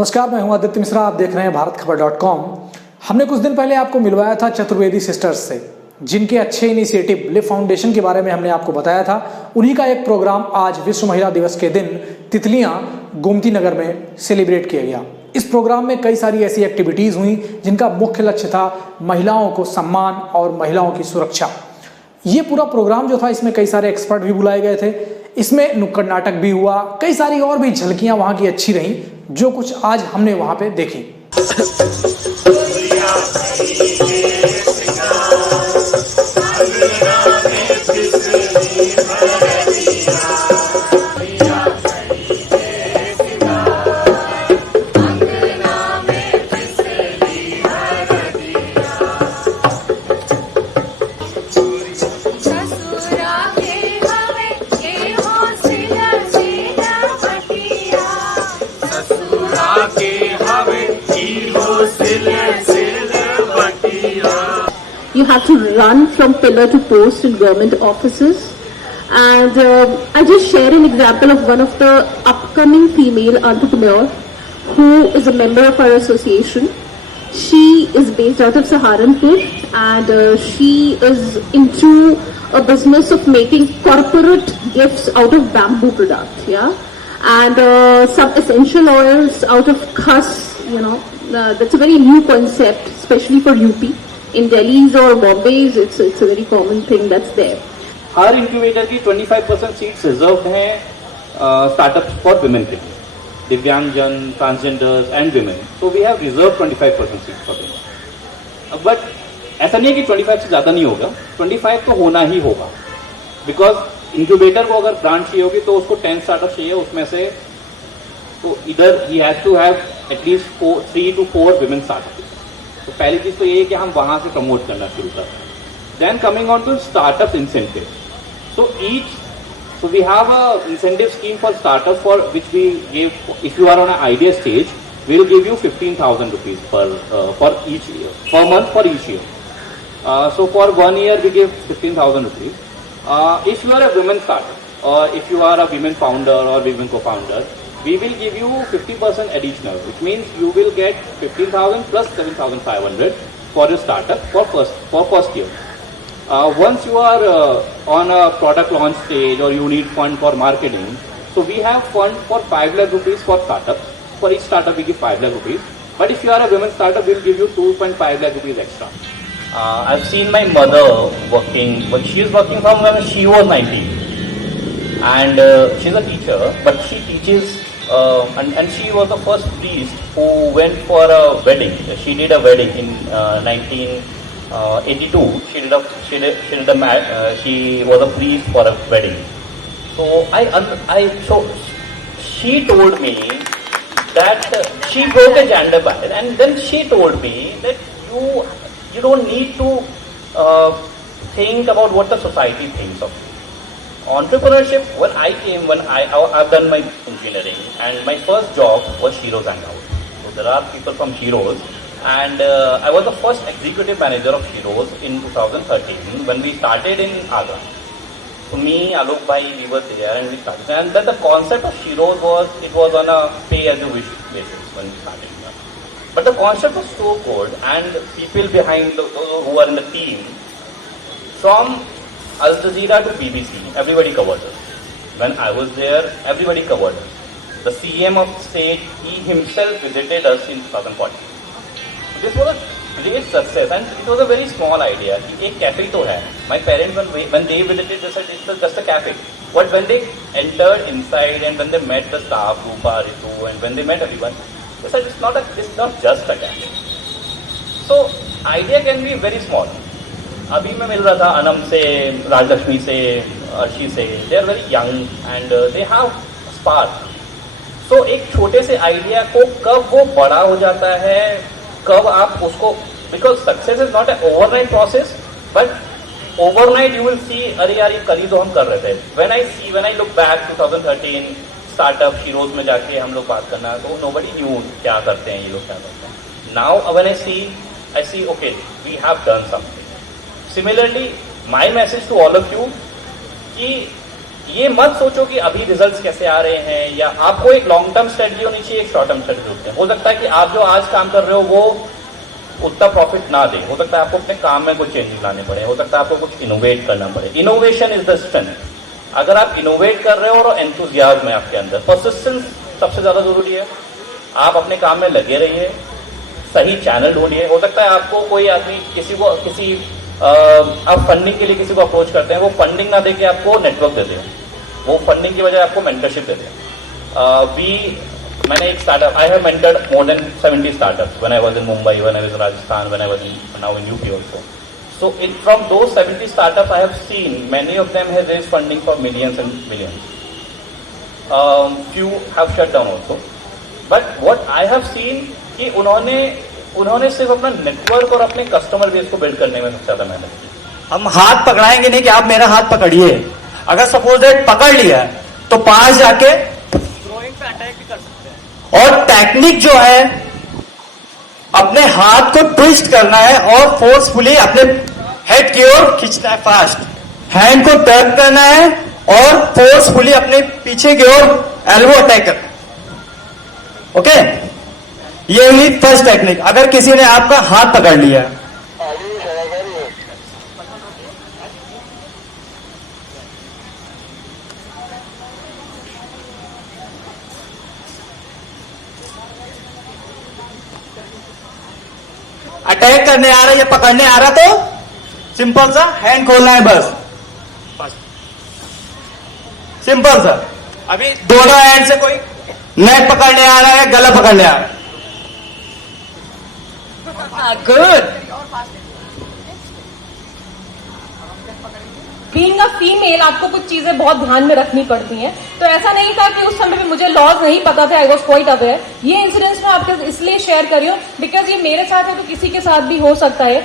नमस्कार, मैं हूं आदित्य मिश्रा। आप देख रहे हैं भारतखबर.com। हमने कुछ दिन पहले आपको मिलवाया था चतुर्वेदी सिस्टर्स से, जिनके अच्छे इनिशिएटिव लिव फाउंडेशन के बारे में हमने आपको बताया था। उन्हीं का एक प्रोग्राम आज विश्व महिला दिवस के दिन तितलियां गोमती नगर में सेलिब्रेट किया गया। इस प्रोग्राम में कई सारी ऐसी एक्टिविटीज़ हुई जिनका मुख्य लक्ष्य था महिलाओं को सम्मान और महिलाओं की सुरक्षा। ये पूरा प्रोग्राम जो था, इसमें कई सारे एक्सपर्ट भी बुलाए गए थे। इसमें नुक्कड़ नाटक भी हुआ, कई सारी और भी झलकियां वहां की अच्छी रहीं, जो कुछ आज हमने वहां पे देखी। You have to run from pillar to post in government offices. And I just share an example of one of the upcoming female entrepreneur who is a member of our association. She is based out of Saharanpur, and she is into a business of making corporate gifts out of bamboo product, and some essential oils out of khas. That's a very new concept, especially for UP. In Delhi's or Bombay's, it's a very common thing that's there. हर incubator की 25% seats reserve हैं startups for women के लिए, दिव्यांगजन, transgenders and women. So we have reserve 25% seats for them. But ऐसा नहीं है कि 25 से ज़्यादा नहीं होगा, 25 तो होना ही होगा, बिकॉज इंक्यूबेटर को अगर ब्रांच चाहिए होगी तो उसको 10 स्टार्टअप चाहिए, उसमें से तो इधर ही has to have at least 3 to 4 women startup. तो पहली चीज तो ये है कि हम वहां से प्रमोट करना शुरू करते हैं। Then coming on to startup incentive, so we have a incentive scheme for startup for which we give. If you are on an idea stage, we will give you 15,000 rupees for each year, per month for each year. So for 1 year we give 15,000 rupees. If you are a women startup or if you are a women founder or women co-founder, we will give you 50% additional, which means you will get 15,000 plus 7,500 for your startup for first year. Once you are on a product launch stage or you need fund for marketing, so we have fund for 5 lakh rupees for startup. For each startup we give 5 lakh rupees. But if you are a women startup, we will give you 2.5 lakh rupees extra. I've seen my mother working, but she is working from when she was 19. And she's a teacher, but she teaches, and she was the first priest who went for a wedding. She did a wedding in 1982. She was a priest for a wedding. So she told me that she broke a gender barrier, and then she told me that you don't need to think about what the society thinks of you. Entrepreneurship, when I've done my engineering, and my first job was Shiro's Hangout. So there are people from Shiro's, and I was the first executive manager of Shiro's in 2013 when we started in Agra. So me, Alok Bhai, we were there and we started. And then the concept of Shiro's was on a pay-as-you-wish basis when we started here. But the concept was so good, and people behind who are in the team, from Al Jazeera to BBC, everybody covered us. When I was there, everybody covered us. The CM of the state, he himself visited us in 2014. This was a great success, and it was a very small idea. एक cafe तो है. My parents, when they visited, they said it's just a cafe. But when they entered inside and when they met the staff, Rupa, Ritu, and when they met everyone, they said it's not just a cafe. So idea can be very small. अभी मैं मिल रहा था अनम से, राजलक्ष्मी से, अर्शी से। They are very young and they have spark. So एक छोटे से आइडिया को कब वो बड़ा हो जाता है, कब आप उसको, because success is not a overnight process, but overnight you will see, अरे यार ये कल ही तो हम कर रहे थे। When I look back 2013 startup Sheroes में जाके हम लोग बात करना, तो नोबडी न्यू क्या करते हैं ये लोग, क्या करते हैं। Now when I see okay, we have done something. Similarly, my message to all of you कि ये मत सोचो कि अभी रिजल्ट्स कैसे आ रहे हैं, या आपको एक लॉन्ग टर्म स्ट्रेटजी होनी चाहिए, एक शॉर्ट टर्म स्ट्रेटजी होती है। हो सकता है कि आप जो आज काम कर रहे हो वो उतना प्रॉफिट ना दे, हो सकता है आपको अपने काम में कुछ चेंजेस लाने पड़े, हो सकता है आपको कुछ इनोवेट करना पड़े। Innovation is the strength. अगर आप इनोवेट कर रहे हो और एंथुसियाज्म है आपके अंदर, परसिस्टेंस सबसे ज्यादा जरूरी है। आप अपने काम में लगे रहिए, सही चैनल ढूंढिए। हो सकता है आपको कोई आदमी किसी आप फंडिंग के लिए किसी को अप्रोच करते हैं, वो फंडिंग ना देके आपको नेटवर्क दे दे, वो फंडिंग की बजाय आपको मेंटरशिप दे दे। मैंने एक startup, I have mentored more than 70 startups when I was in Mumbai, when I was in Rajasthan, when I was now in UP also. So from those 70 startups, I have seen many of them have raised funding for millions and millions. Few have shut down also. But what I have seen कि उन्होंने सिर्फ अपना network और अपने customer base को build करने में सबसे ज्यादा मेहनत की। हम हाथ पकड़ाएंगे नहीं कि आप मेरा हाथ पकड़िए। अगर सपोज दैट पकड़ लिया तो पास जाके थ्रोइंग पे अटैक भी कर सकते हैं। और टेक्निक जो है, अपने हाथ को ट्विस्ट करना है और फोर्सफुली अपने हेड की ओर खींचना है। फास्ट हैंड को टर्न करना है और फोर्सफुली अपने पीछे की ओर एल्बो अटैक करना है। ओके, ये हुई फर्स्ट टेक्निक। अगर किसी ने आपका हाथ पकड़ लिया, अटैक करने आ रहा है या पकड़ने आ रहा, तो सिंपल सा हैंड खोलना है, बस सिंपल सा। अभी दोनों हैंड से कोई नेक पकड़ने आ रहा है, गला पकड़ने आ रहा है। गुड। बीइंग अ फीमेल आपको कुछ चीजें बहुत ध्यान में रखनी पड़ती हैं, तो ऐसा नहीं था कि उस समय पे मुझे लॉज नहीं पता थे, आई वॉज क्वाइट अवेयर। ये इंसिडेंट्स मैं आपके इसलिए शेयर कर रही हूँ बिकॉज ये मेरे साथ है तो किसी के साथ भी हो सकता है।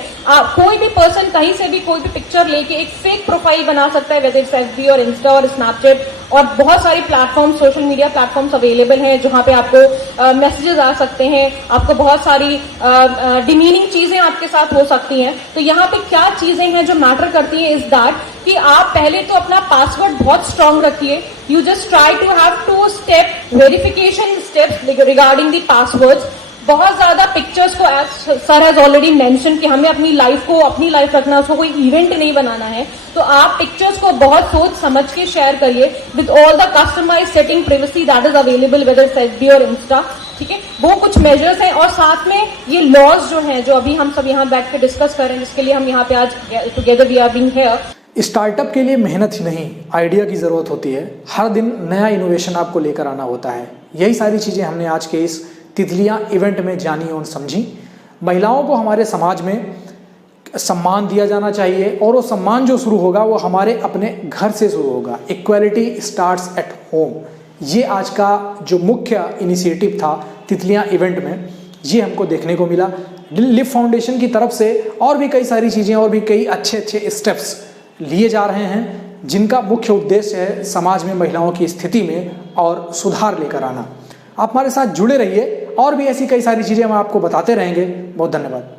कोई भी पर्सन कहीं से भी कोई भी पिक्चर लेके एक फेक प्रोफाइल बना सकता है, वेदर इट्स एफबी और इंस्टा और स्नैपचैट और बहुत सारी platform, social media platforms available हैं जहां पे आपको मैसेजेस आ सकते हैं, आपको बहुत सारी डिमीनिंग चीजें आपके साथ हो सकती हैं। तो यहाँ पे क्या चीजें हैं जो मैटर करती हैं इज दैट कि आप पहले तो अपना पासवर्ड बहुत स्ट्रांग रखिए। You just try to have 2 step verification steps regarding the passwords. बहुत ज्यादा पिक्चर्स को, as sir has already mention कि हमें अपनी लाइफ रखना, उसको कोई इवेंट नहीं बनाना है, तो आप पिक्चर्स को बहुत सोच समझ के शेयर करिए with all the customise setting privacy that is available whether it's FB और इंस्टा। ठीक है, वो कुछ मेजर्स हैं और साथ में ये लॉज जो हैं जो अभी हम सब यहाँ बैठ के डिस्कस कर रहे हैं, जिसके लिए हम यहाँ पे आज together we are being here. Startup के लिए मेहनत ही नहीं, आइडिया की ज़रूरत होती है। हर दिन नया इनोवेशन आपको लेकर आना होता है। यही सारी चीज़ें हमने आज के इस तितलियां इवेंट में जानी और समझी। महिलाओं को हमारे समाज में सम्मान दिया जाना चाहिए और वो सम्मान जो शुरू होगा वो हमारे अपने घर से शुरू होगा। इक्वालिटी स्टार्ट्स एट होम, ये आज का जो मुख्य इनिशिएटिव था तितलियां इवेंट में, ये हमको देखने को मिला। लिव फाउंडेशन की तरफ से और भी कई सारी चीज़ें और भी कई अच्छे अच्छे स्टेप्स लिए जा रहे हैं जिनका मुख्य उद्देश्य है समाज में महिलाओं की स्थिति में और सुधार लेकर आना। आप हमारे साथ जुड़े रहिए और भी ऐसी कई सारी चीज़ें हम आपको बताते रहेंगे। बहुत धन्यवाद।